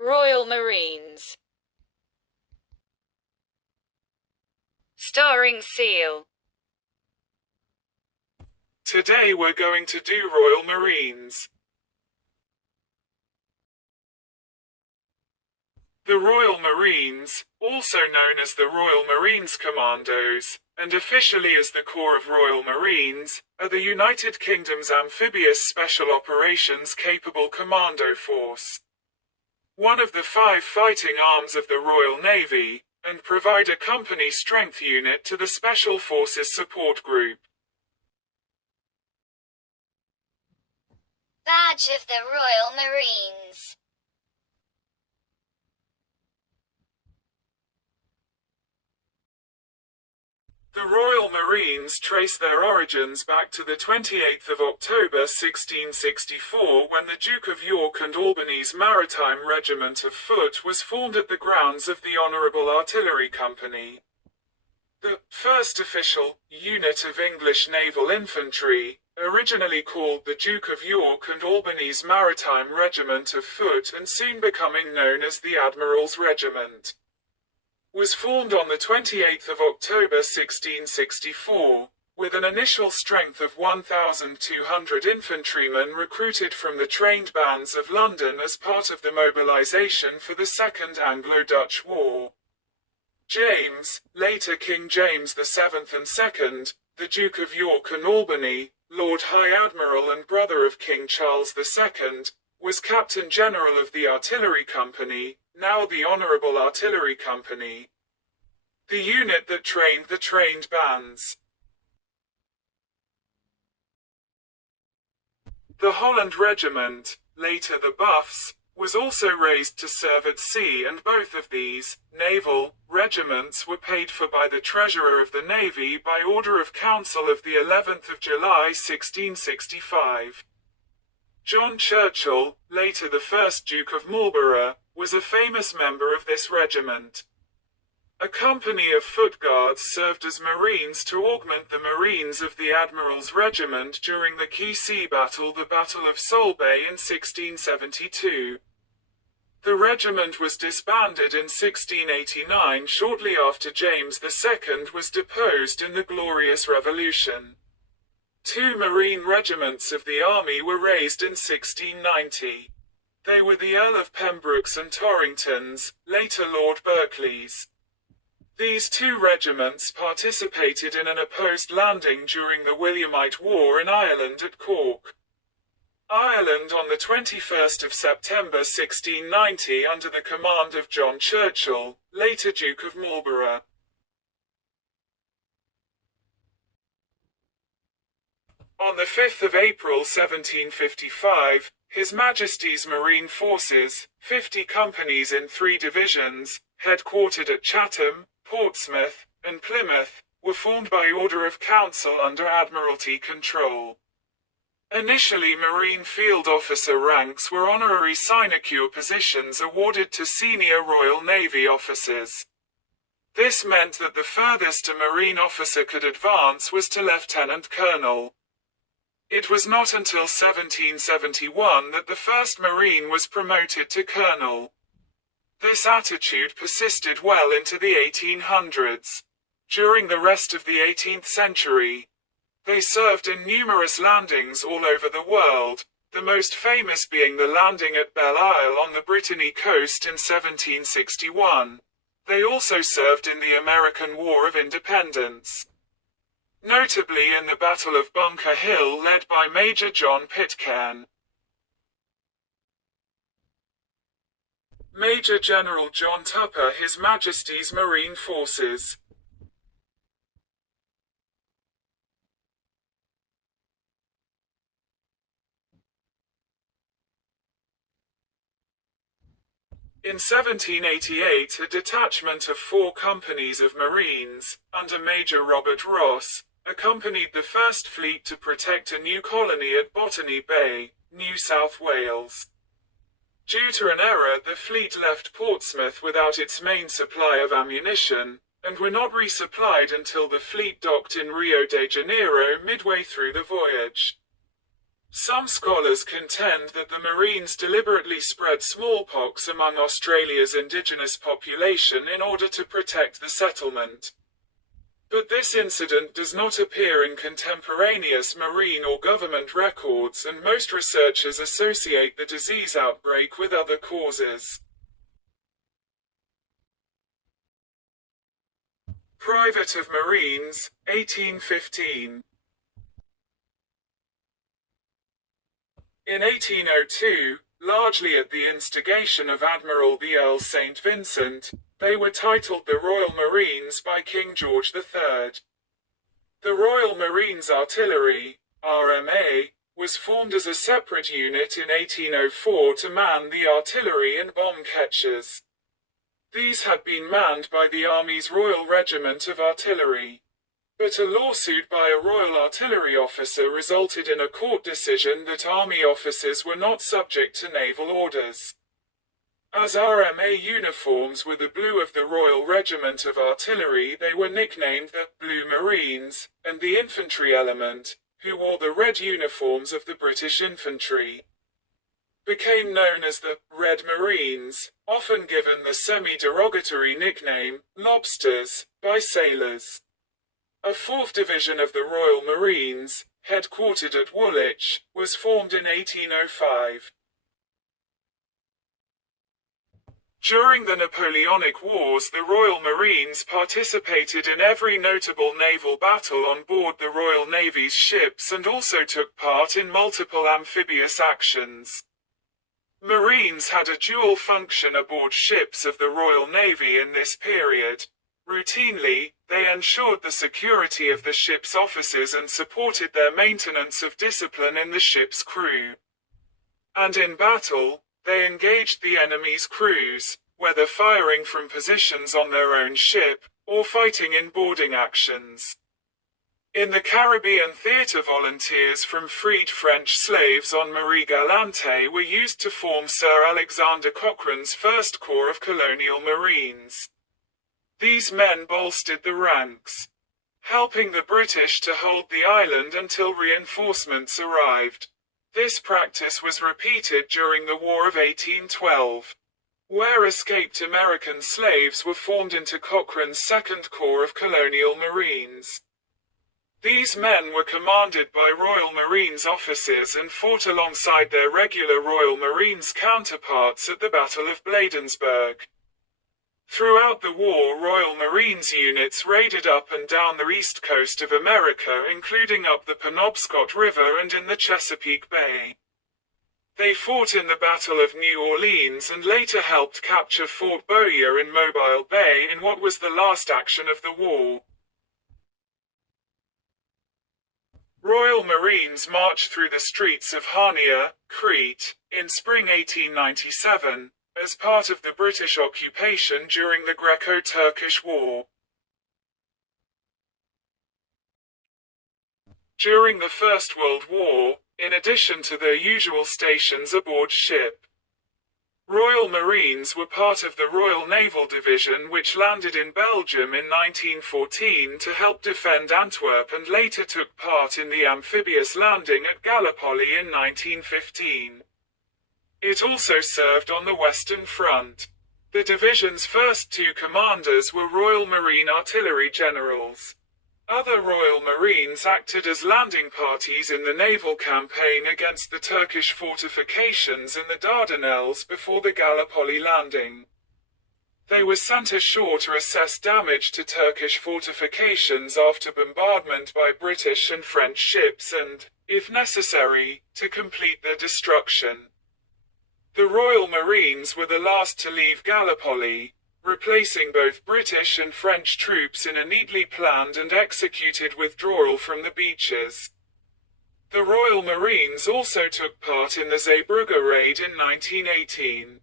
Royal Marines. Starring Seal. Today we're going to do Royal Marines. The Royal Marines, also known as the Royal Marines Commandos, and officially as the Corps of Royal Marines, are the United Kingdom's amphibious special operations capable commando force. One of the 5 fighting arms of the Royal Navy, and provide a company strength unit to the Special Forces Support Group. Badge of the Royal Marines. The Royal Marines trace their origins back to the 28th of October 1664 when the Duke of York and Albany's Maritime Regiment of Foot was formed at the grounds of the Honourable Artillery Company. The first official unit of English naval infantry, originally called the Duke of York and Albany's Maritime Regiment of Foot and soon becoming known as the Admiral's Regiment, was formed on the 28th of October 1664, with an initial strength of 1,200 infantrymen recruited from the trained bands of London as part of the mobilization for the Second Anglo-Dutch War. James, later King James VII and II, the Duke of York and Albany, Lord High Admiral and brother of King Charles II, was Captain General of the Artillery Company, now the Honourable Artillery Company, the unit that trained the trained bands. The Holland Regiment, later the Buffs, was also raised to serve at sea, and both of these, naval, regiments were paid for by the Treasurer of the Navy by order of Council of the 11th of July 1665. John Churchill, later the 1st Duke of Marlborough, was a famous member of this regiment. A company of foot guards served as Marines to augment the Marines of the Admiral's Regiment during the key sea battle, the Battle of Solebay in 1672. The regiment was disbanded in 1689 shortly after James II was deposed in the Glorious Revolution. 2 Marine regiments of the army were raised in 1690. They were the Earl of Pembroke's and Torrington's, later Lord Berkeley's. These 2 regiments participated in an opposed landing during the Williamite War in Ireland at Cork, Ireland on the 21st of September 1690 under the command of John Churchill, later Duke of Marlborough. On the 5th of April 1755, His Majesty's Marine Forces, 50 companies in 3 divisions, headquartered at Chatham, Portsmouth, and Plymouth, were formed by order of Council under Admiralty control. Initially, Marine Field Officer ranks were honorary sinecure positions awarded to senior Royal Navy officers. This meant that the furthest a Marine officer could advance was to Lieutenant Colonel. It was not until 1771 that the first Marine was promoted to Colonel. This attitude persisted well into the 1800s. During the rest of the 18th century, they served in numerous landings all over the world, the most famous being the landing at Belle Isle on the Brittany coast in 1761. They also served in the American War of Independence, notably in the Battle of Bunker Hill led by Major John Pitcairn. Major General John Tupper, His Majesty's Marine Forces. In 1788, a detachment of 4 companies of Marines, under Major Robert Ross, accompanied the First Fleet to protect a new colony at Botany Bay, New South Wales. Due to an error, the fleet left Portsmouth without its main supply of ammunition, and were not resupplied until the fleet docked in Rio de Janeiro midway through the voyage. Some scholars contend that the Marines deliberately spread smallpox among Australia's indigenous population in order to protect the settlement. But this incident does not appear in contemporaneous Marine or government records, and most researchers associate the disease outbreak with other causes. Private of Marines, 1815. In 1802, largely at the instigation of Admiral the Earl St. Vincent, they were titled the Royal Marines by King George III. The Royal Marines Artillery, RMA, was formed as a separate unit in 1804 to man the artillery and bomb catchers. These had been manned by the Army's Royal Regiment of Artillery. But a lawsuit by a Royal Artillery officer resulted in a court decision that Army officers were not subject to naval orders. As RMA uniforms were the blue of the Royal Regiment of Artillery, they were nicknamed the Blue Marines, and the infantry element, who wore the red uniforms of the British infantry, became known as the Red Marines, often given the semi-derogatory nickname, lobsters, by sailors. A fourth division of the Royal Marines, headquartered at Woolwich, was formed in 1805. During the Napoleonic Wars, the Royal Marines participated in every notable naval battle on board the Royal Navy's ships and also took part in multiple amphibious actions. Marines had a dual function aboard ships of the Royal Navy in this period. Routinely, they ensured the security of the ship's officers and supported their maintenance of discipline in the ship's crew. And in battle, they engaged the enemy's crews, whether firing from positions on their own ship, or fighting in boarding actions. In the Caribbean, theater volunteers from freed French slaves on Marie Galante were used to form Sir Alexander Cochrane's First Corps of Colonial Marines. These men bolstered the ranks, helping the British to hold the island until reinforcements arrived. This practice was repeated during the War of 1812, where escaped American slaves were formed into Cochrane's Second Corps of Colonial Marines. These men were commanded by Royal Marines officers and fought alongside their regular Royal Marines counterparts at the Battle of Bladensburg. Throughout the war, Royal Marines units raided up and down the east coast of America, including up the Penobscot River and in the Chesapeake Bay. They fought in the Battle of New Orleans and later helped capture Fort Bowyer in Mobile Bay in what was the last action of the war. Royal Marines marched through the streets of Hania, Crete, in spring 1897, as part of the British occupation during the Greco-Turkish War. During the First World War, in addition to their usual stations aboard ship, Royal Marines were part of the Royal Naval Division, which landed in Belgium in 1914 to help defend Antwerp and later took part in the amphibious landing at Gallipoli in 1915. It also served on the Western Front. The division's first two commanders were Royal Marine Artillery generals. Other Royal Marines acted as landing parties in the naval campaign against the Turkish fortifications in the Dardanelles before the Gallipoli landing. They were sent ashore to assess damage to Turkish fortifications after bombardment by British and French ships and, if necessary, to complete their destruction. The Royal Marines were the last to leave Gallipoli, replacing both British and French troops in a neatly planned and executed withdrawal from the beaches. The Royal Marines also took part in the Zeebrugge raid in 1918.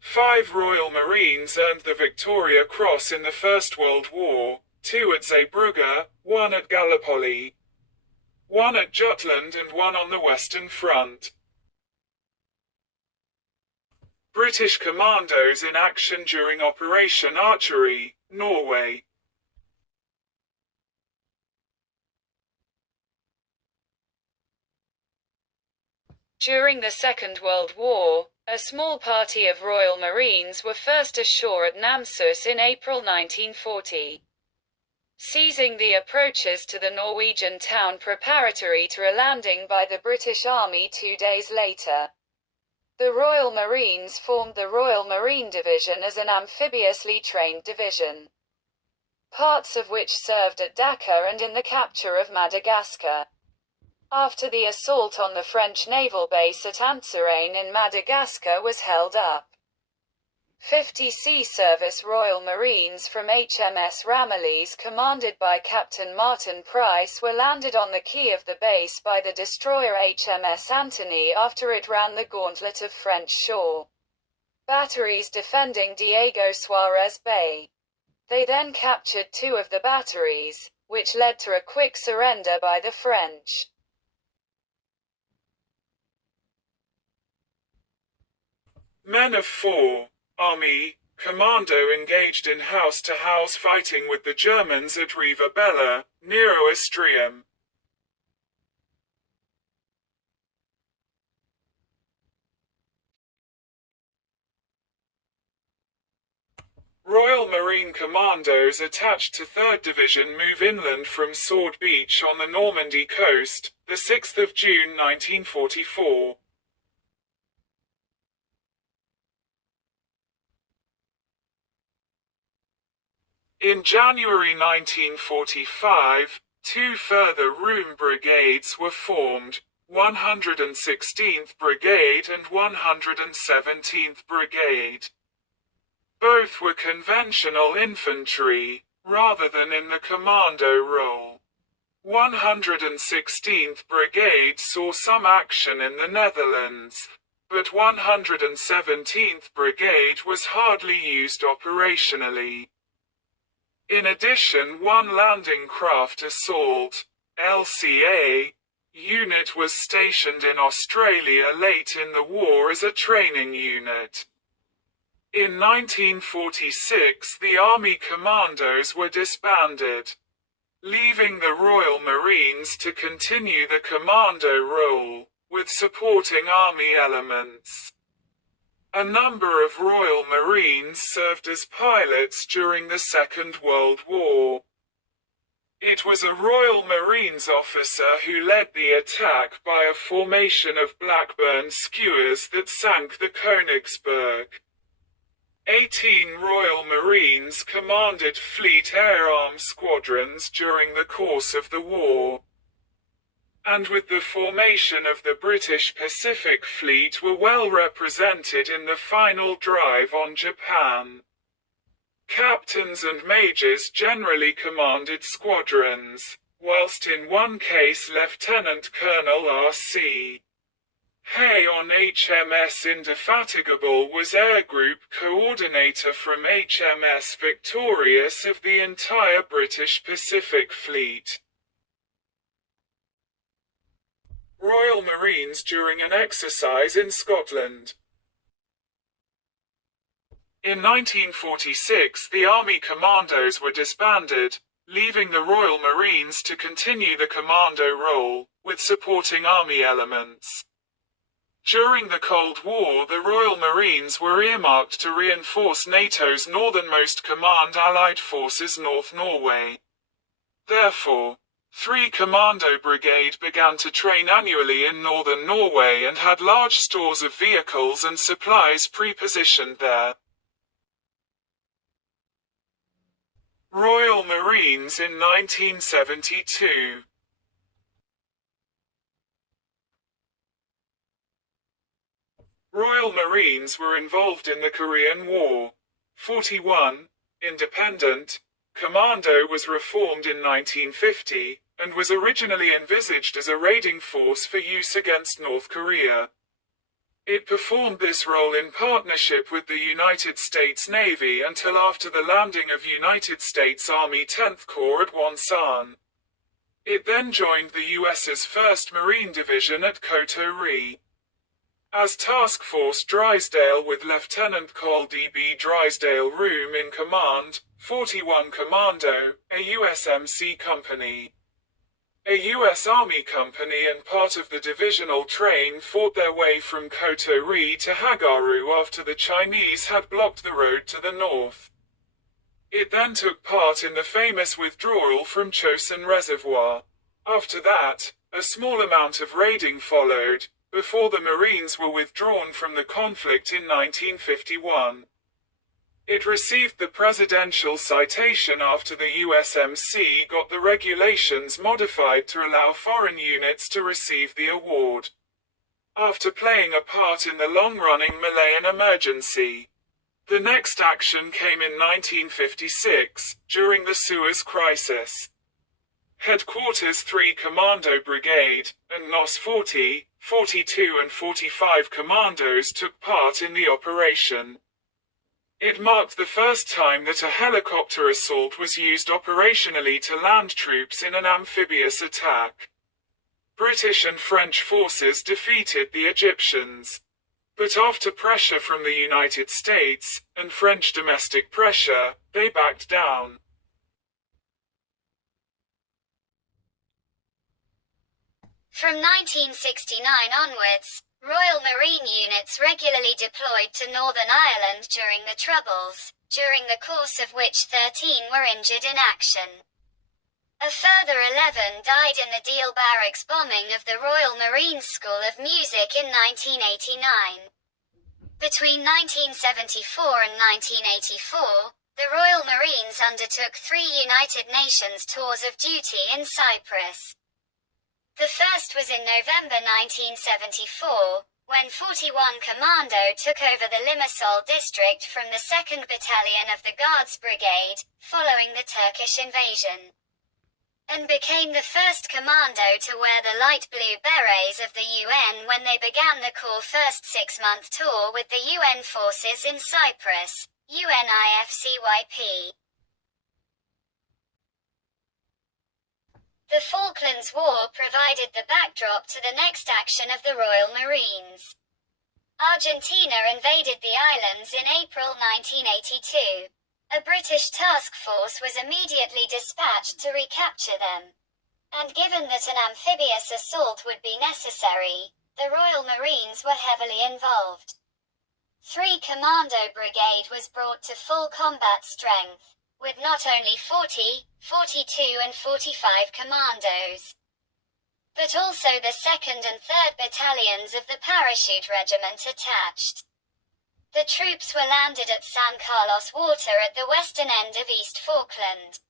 5 Royal Marines earned the Victoria Cross in the First World War, 2 at Zeebrugge, 1 at Gallipoli, 1 at Jutland and 1 on the Western Front. British commandos in action during Operation Archery, Norway. During the Second World War, a small party of Royal Marines were first ashore at Namsos in April 1940, seizing the approaches to the Norwegian town preparatory to a landing by the British Army 2 days later. The Royal Marines formed the Royal Marine Division as an amphibiously trained division, parts of which served at Dakar and in the capture of Madagascar. After the assault on the French naval base at Antsirain in Madagascar was held up, 50 Sea Service Royal Marines from HMS Ramillies commanded by Captain Martin Price were landed on the quay of the base by the destroyer HMS Antony after it ran the gauntlet of French shore batteries defending Diego Suarez Bay. They then captured 2 of the batteries, which led to a quick surrender by the French. Men of 4. Army, Commando engaged in house-to-house fighting with the Germans at Riva Bella, near Ouistreham. Royal Marine Commandos attached to 3rd Division move inland from Sword Beach on the Normandy coast, the 6th of June 1944. In January 1945, 2 further Room brigades were formed, 116th Brigade and 117th Brigade. Both were conventional infantry, rather than in the commando role. 116th Brigade saw some action in the Netherlands, but 117th Brigade was hardly used operationally. In addition, 1 Landing Craft Assault (LCA) unit was stationed in Australia late in the war as a training unit. In 1946 the Army Commandos were disbanded, leaving the Royal Marines to continue the commando role, with supporting Army elements. A number of Royal Marines served as pilots during the Second World War. It was a Royal Marines officer who led the attack by a formation of Blackburn skuas that sank the Königsberg. 18 Royal Marines commanded Fleet Air Arm squadrons during the course of the war, and with the formation of the British Pacific Fleet were well represented in the final drive on Japan. Captains and majors generally commanded squadrons, whilst in one case Lieutenant Colonel R.C. Hay on HMS Indefatigable was Air Group Coordinator from HMS Victorious of the entire British Pacific Fleet. Royal Marines during an exercise in Scotland. In 1946 the Army Commandos were disbanded, leaving the Royal Marines to continue the commando role, with supporting Army elements. During the Cold War the Royal Marines were earmarked to reinforce NATO's northernmost command Allied Forces North Norway. Therefore, 3 Commando Brigade began to train annually in northern Norway and had large stores of vehicles and supplies pre-positioned there. Royal Marines in 1972. Royal Marines were involved in the Korean War. 41. Independent. Commando was reformed in 1950, and was originally envisaged as a raiding force for use against North Korea. It performed this role in partnership with the United States Navy until after the landing of United States Army 10th Corps at Wonsan. It then joined the US's 1st Marine Division at Koto-ri as Task Force Drysdale with Lieutenant Col D.B. Drysdale Room in command, 41 Commando, a USMC company. A U.S. Army company and part of the divisional train fought their way from Kotori to Hagaru after the Chinese had blocked the road to the north. It then took part in the famous withdrawal from Chosin Reservoir. After that, a small amount of raiding followed, before the Marines were withdrawn from the conflict in 1951. It received the presidential citation after the USMC got the regulations modified to allow foreign units to receive the award. After playing a part in the long-running Malayan emergency. The next action came in 1956, during the Suez Crisis. Headquarters 3 Commando Brigade, and NOS 40, 42 and 45 commandos took part in the operation. It marked the first time that a helicopter assault was used operationally to land troops in an amphibious attack. British and French forces defeated the Egyptians. But after pressure from the United States, and French domestic pressure, they backed down. From 1969 onwards, Royal Marine units regularly deployed to Northern Ireland during the Troubles, during the course of which 13 were injured in action. A further 11 died in the Deal Barracks bombing of the Royal Marines School of Music in 1989. Between 1974 and 1984, the Royal Marines undertook 3 United Nations tours of duty in Cyprus. The first was in November 1974, when 41 Commando took over the Limassol district from the 2nd Battalion of the Guards Brigade, following the Turkish invasion, and became the first commando to wear the light blue berets of the UN when they began the Corps' first 6-month tour with the UN forces in Cyprus, UNIFCYP. The Falklands War provided the backdrop to the next action of the Royal Marines. Argentina invaded the islands in April 1982. A British task force was immediately dispatched to recapture them. And given that an amphibious assault would be necessary, the Royal Marines were heavily involved. 3 Commando Brigade was brought to full combat strength, with not only 40, 42 and 45 commandos, but also the 2nd and 3rd Battalions of the Parachute Regiment attached. The troops were landed at San Carlos Water at the western end of East Falkland,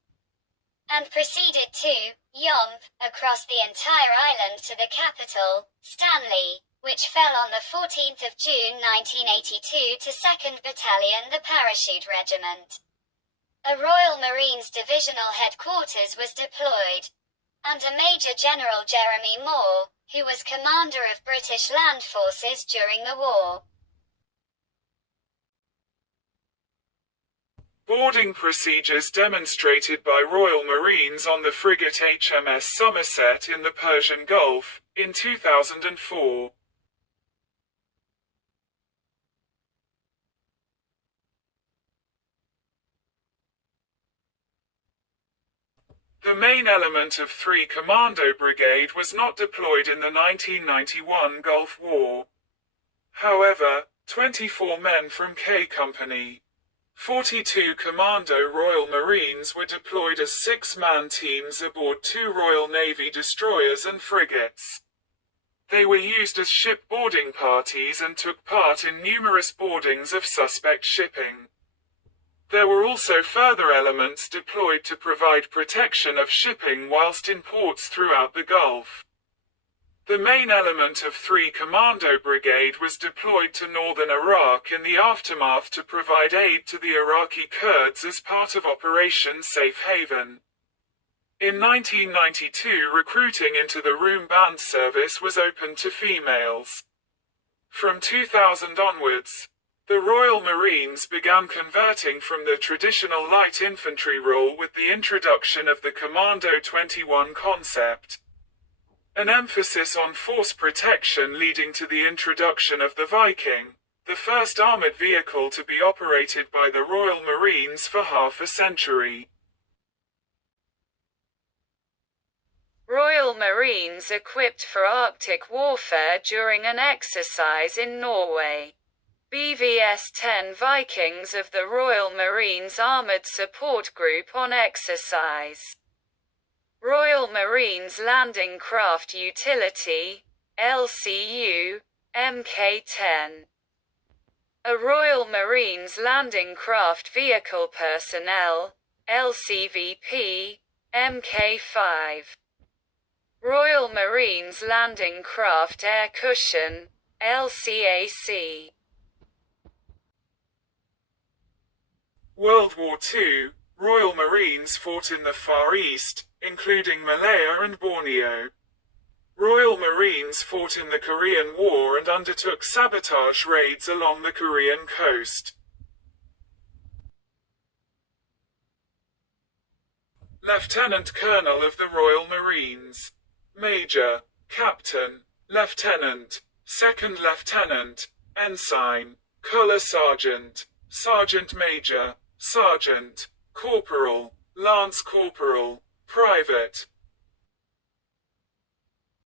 and proceeded to Yomp, across the entire island to the capital, Stanley, which fell on the 14th of June 1982 to 2nd Battalion the Parachute Regiment. A Royal Marines divisional headquarters was deployed, and a Major General Jeremy Moore, who was commander of British land forces during the war. Boarding procedures demonstrated by Royal Marines on the frigate HMS Somerset in the Persian Gulf, in 2004. The main element of 3 Commando Brigade was not deployed in the 1991 Gulf War. However, 24 men from K Company, 42 Commando Royal Marines were deployed as 6-man teams aboard 2 Royal Navy destroyers and frigates. They were used as ship boarding parties and took part in numerous boardings of suspect shipping. There were also further elements deployed to provide protection of shipping whilst in ports throughout the Gulf. The main element of 3 Commando Brigade was deployed to northern Iraq in the aftermath to provide aid to the Iraqi Kurds as part of Operation Safe Haven. In 1992, recruiting into the Room Band service was open to females. From 2000 onwards, the Royal Marines began converting from the traditional light infantry role with the introduction of the Commando 21 concept. An emphasis on force protection leading to the introduction of the Viking, the first armored vehicle to be operated by the Royal Marines for half a century. Royal Marines equipped for Arctic warfare during an exercise in Norway. BVS-10 Vikings of the Royal Marines Armoured Support Group on exercise. Royal Marines Landing Craft Utility, LCU, Mk-10. A Royal Marines Landing Craft Vehicle Personnel, LCVP, Mk-5. Royal Marines Landing Craft Air Cushion, LCAC. World War II, Royal Marines fought in the Far East, including Malaya and Borneo. Royal Marines fought in the Korean War and undertook sabotage raids along the Korean coast. Lieutenant Colonel of the Royal Marines. Major, Captain, Lieutenant, Second Lieutenant, Ensign, Colour Sergeant, Sergeant Major, Sergeant, Corporal, Lance Corporal, Private,